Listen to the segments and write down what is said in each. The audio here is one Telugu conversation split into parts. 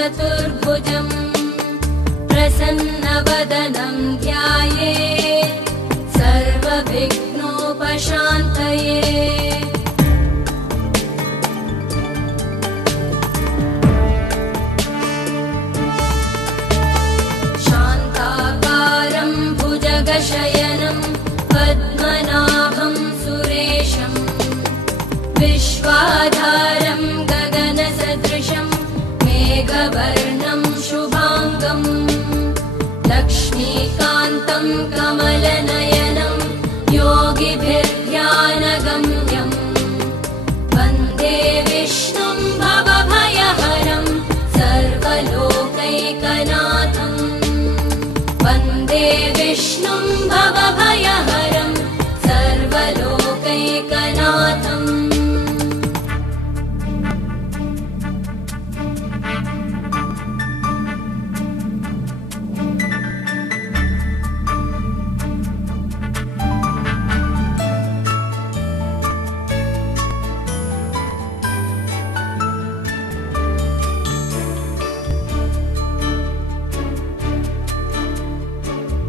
चतुर्भुजम् प्रसन्नवदनं ध्यायेत् सर्वविघ्नोपशान्तये। शान्ताकारं भुजगशयनं पद्मनाभं सुरेशं विश्वाधारं गगनसदृशं मेघवर्णं शुभाङ्गं लक्ष्मीकान्तं कमलनयनं योगिभिर्ध्यानगम्यं वन्दे विष्णुं भवभयहरं सर्वलोकैकनाथं वन्दे विष्णुं भवभयहरं सर्वलोकैकनाथम्।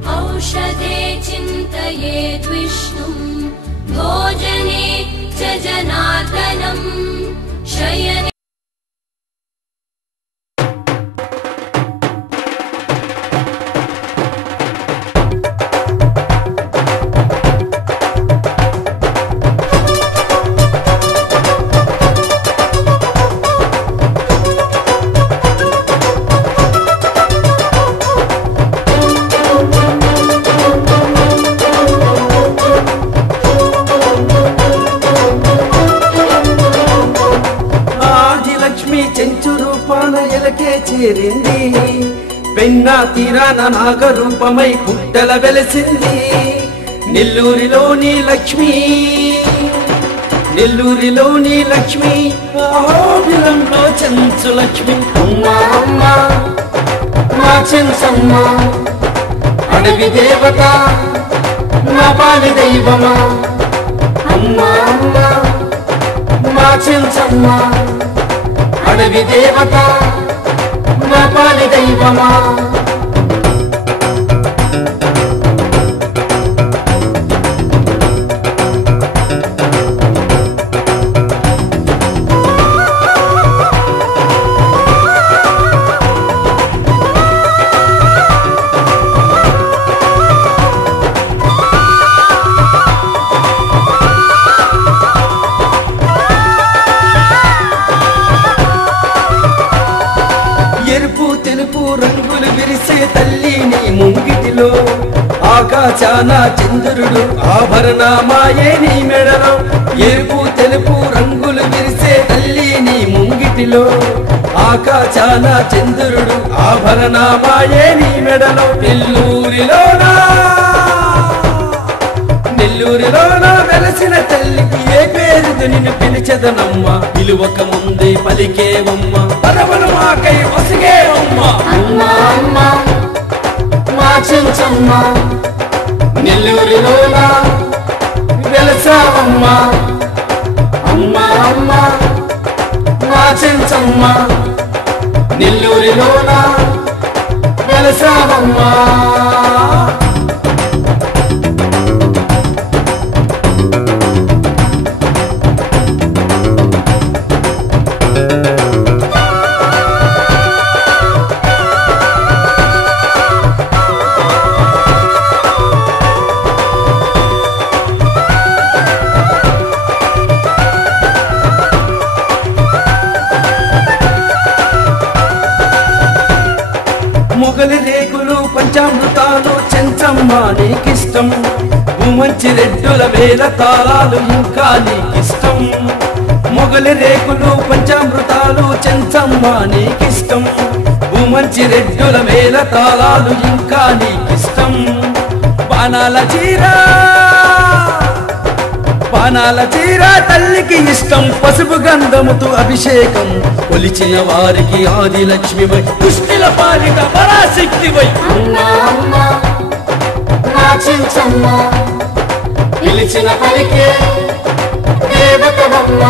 औषधे चिन्तयेद् विष्णुं भोजने च जनार्दनं शयने చేరింది పెన్నా తీరాన నాగరూపమై పుట్టల వెలసింది నెల్లూరిలోని లక్ష్మి నెల్లూరిలోని లక్ష్మి ఆవిలంలో చెంచు లక్ష్మి అమ్మా అమ్మా మా చెంచమ్మ అడవి దేవత మా పాలి దైవమా అమ్మా అమ్మా మా చెంచమ్మ అడవి దేవత మా పాలి దైవమా రంగులు విరిసే తల్లి నీ ముంగిటిలో ఆకాశాన చంద్రుడు ఆభరణమాయే నీ మెడలో ఎరుపు తెలుపు రంగులు విరిసే తల్లి నీ ముంగిటిలో ఆకాశాన చంద్రుడు ఆభరణమాయే నీ మెడలో నెల్లూరిలోనా వెలసిన తల్లికి ఏ పేరుతో నిన్ను పిలిచెదనమ్మ పిలువక ముందే పలికేవమ్మ పరవలు మాకై వసిగేవమ్మ అమ్మా అమ్మా మా చెంచమ్మ నెల్లూరిలోనా వెలసావమ్మ అమ్మా అమ్మా మా చెంచమ్మ నెల్లూరిలోనా వెలసావమ్మ మొగలి రేకులు పంచామృతాలు చెంచమ్మ నీకిష్టం మంచి రెడ్డుల వేల తాళాలు ఇంకా నీకిష్టం మొగలి రేకులు పంచామృతాలు చెంచమ్మ నీకిష్టం మంచి రెడ్డుల వేల తాళాలు ఇంకా నీకిష్టం బాణాల చీర తల్లికి ఇష్టం పసుపు గంధముతో అభిషేకం కొలిచిన వారికి ఆది లక్ష్మివై పుష్టిల పాలిట పరాశక్తివై అమ్మా అమ్మా మా చెంచమ్మ పిలిచిన పలికే దేవతవమ్మ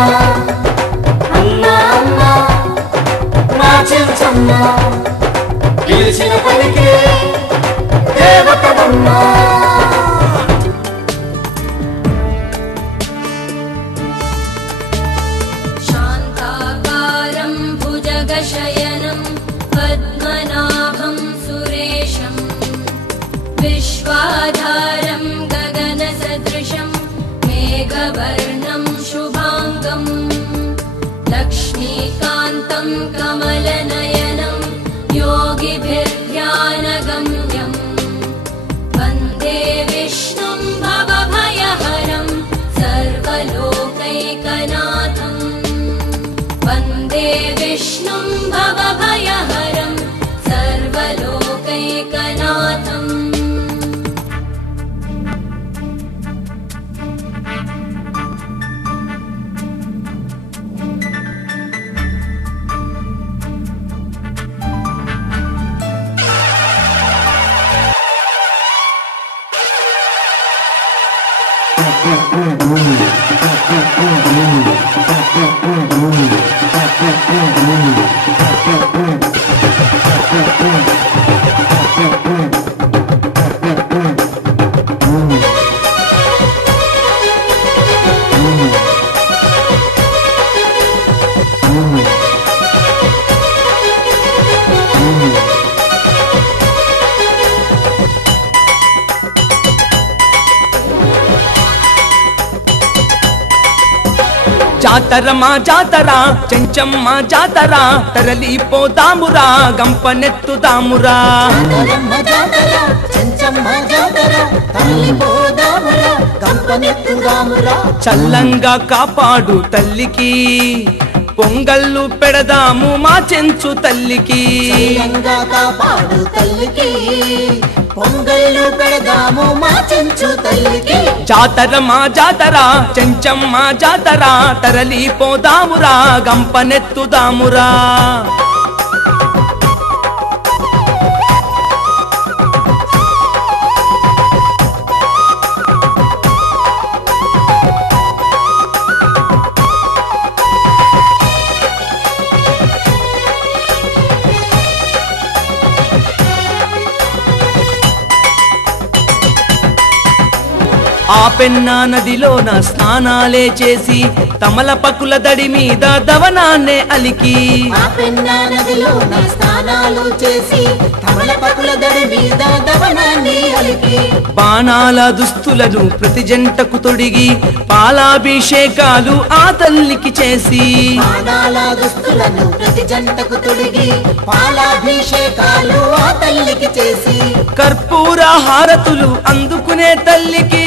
అమ్మా అమ్మా మా చెంచమ్మ विश्वाधारं गगनसदृशं मेघवर्णं शुभाङ्गं लक्ष्मीकान्तं कमलनयनं योगिभिर्ध्यानगम्यं वन्दे विष्णुं भवभयहरं सर्वलोकैकनाथं वन्दे विष्णुं भवभयहरं सर्वलोकैकनाथम् జాతర మా జాతర చెంచమ్మ జాతర తరలిపోదామురా గంపనెత్తుదామురా జాతరమ్మ జాతర చెంచమ్మ జాతర తరలిపోదామురా గంపనెత్తుదామురా చల్లంగా కాపాడు తల్లికి పొంగళ్ళు పెడదాము మా చెంచు తల్లికి చల్లంగా కాపాడు తల్లికి పొంగళ్ళు పెడదాము మా చెంచు తల్లికి జాతర మా జాతర చెంచమ్మ జాతర తరలిపోదామురా గంపనెత్తుదామురా ఆ పెన్నా నదిలోన స్నానాలే చేసి తమలపకుల దడి మీద దవనాన్నే అలికి ఆ పెన్నా నదిలోన స్నానాలు చేసి తమలపకుల దడి మీద దవనాన్ని అలికి బాణాల దుస్తులను ప్రతి జంటకు తొడిగి పాలాభిషేకాలు ఆ తల్లికి చేసి బాణాల దుస్తులను ప్రతి జంటకు తొడిగి పాలాభిషేకాలు ఆ తల్లికి చేసి కర్పూర హారతులు అందుకునే తల్లికి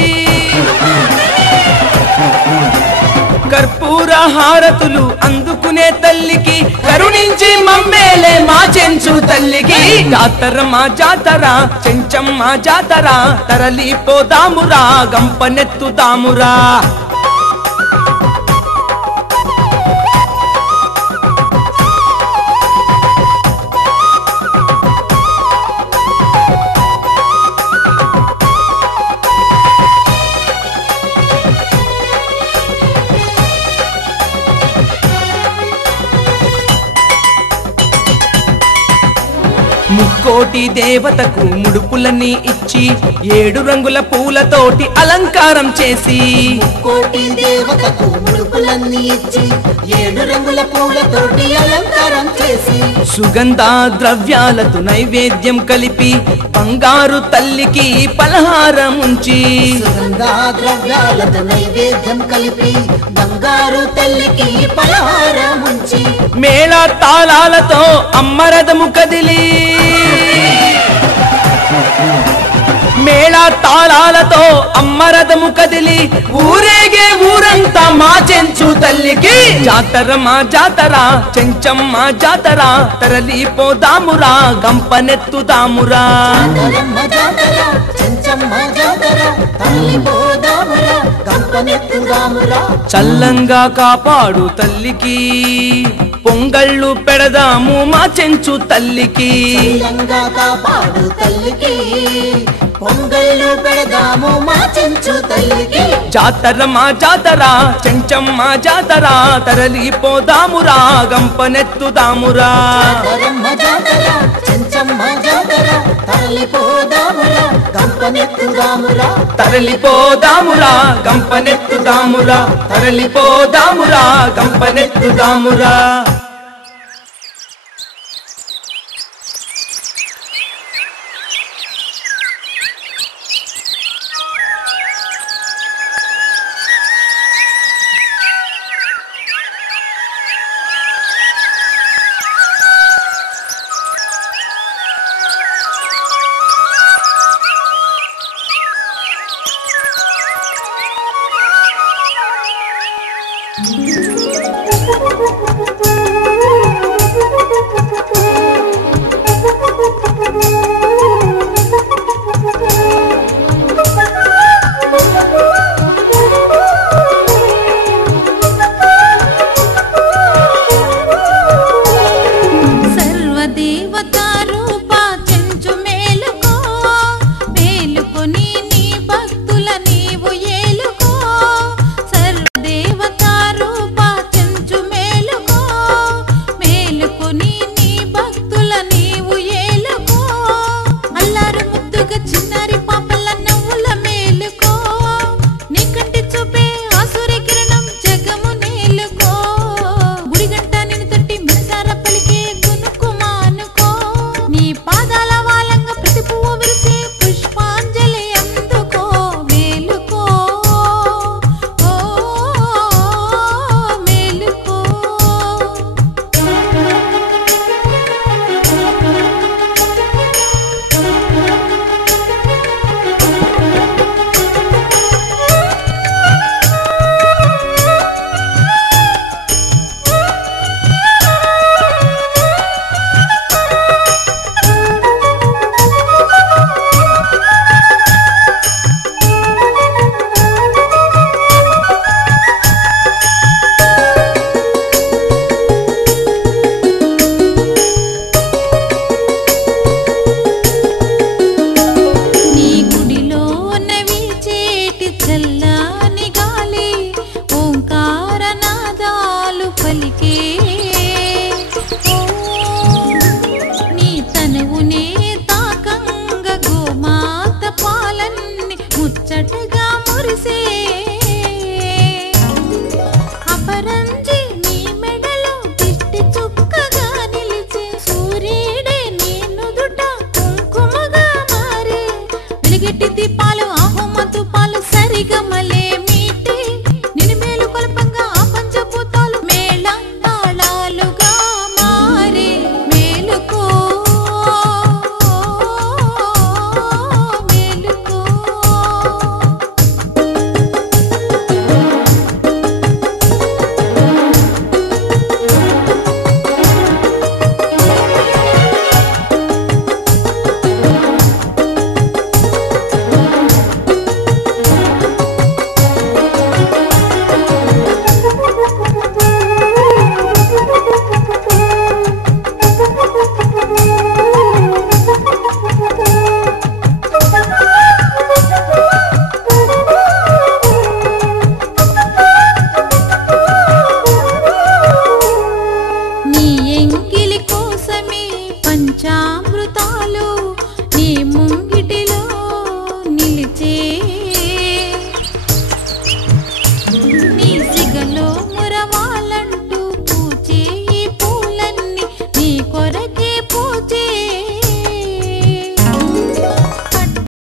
కర్పూర హారతులు అందుకునే తల్లికి కరుణించి మమ్మేలే మా చెంచు తల్లికి జాతర మా జాతర చెంచమ్మ జాతర తరలిపోదామురా గంపనెత్తుదామురా ముక్కోటి దేవతకు ముడుపులని ఇచ్చి 7 రంగుల పూలతోటి అలంకారం చేసి కోటి దేవతకు ముడుపులన్నీ ఇచ్చి 7 రంగుల పూలతోటి అలంకారం చేసి సుగంధ ద్రవ్యాలతో నైవేద్యం కలిపి బంగారు తల్లికి పలహారం ఉంచి సుగంధ ద్రవ్యాలతో నైవేద్యం కలిపి బంగారు తల్లికి పలహారం ఉంచి మేళ తాళాలతో అమ్మరథము కదిలి మేళ తాళాలతో అమ్మరథము కదిలి ఊరేగే ఊరంతా మా చెంచు తల్లికి జాతర మా జాతర చెంచమ్మ జాతర తరలిపోదామురా గంపనెత్తుదామురా జాతరమ్మ జాతర చెంచమ్మ జాతర తరలిపోదామురా గంపనెత్తుదామురా చల్లంగా కాపాడు తల్లికి పొంగళ్ళు పెడదాము మా చెంచు తల్లికి చల్లంగా కాపాడు తల్లికి పొంగళ్ళు పెడదాము మా చెంచు తల్లికి జాతర మా జాతర చెంచమ్మ జాతర తరలిపోదామురా గంపనెత్తుదామురా జాతరమ్మ జాతర చెంచమ్మ జాతర తరలిపోదామురా గంపనెత్తుదామురా తరలిపోదామురా గంపనెత్తుదామురా తరలిపోదామురా గంపనెత్తుదామురా చల్లని గాలి ఓంకార నాదాలు పలికే